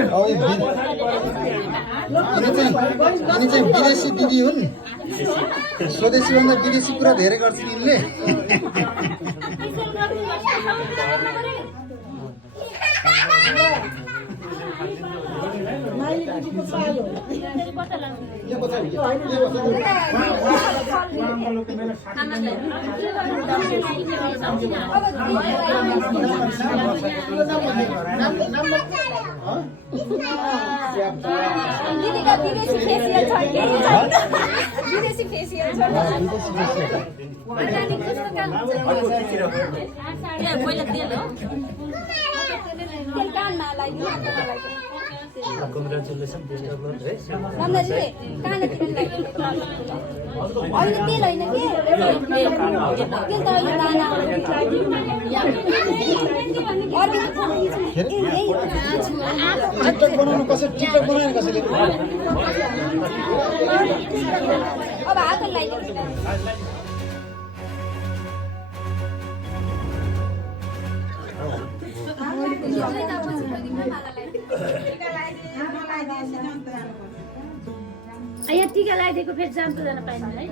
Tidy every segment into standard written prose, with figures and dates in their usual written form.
यिनी चाहिँ विदेशी दिदी हुन् स्वदेशी भन्दा विदेशी कुरा धेरै गर्छ यिनले दिदीका विदेशी फेसियल छ कि विदेशी फेसियल छ अर्गानिक कस्तो काम हुन्छ ए पहिला तेल हो तेल कानमा लगाइदिनु मलाई Congratulations, best of luck, है रामदाजी कानतिर लगाइदिनु होइन तेल होइन के तेल त होइन दाना टिकटक बनाउनु कसरी टिकटक बनाएन कसैले अब हात लगाइदिनु यहाँ टिका लगाइदिएको फेरि जान त जान पाइन्न है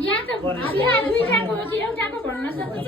यहाँ त दुईटाको एउटाको भन्न सक्छ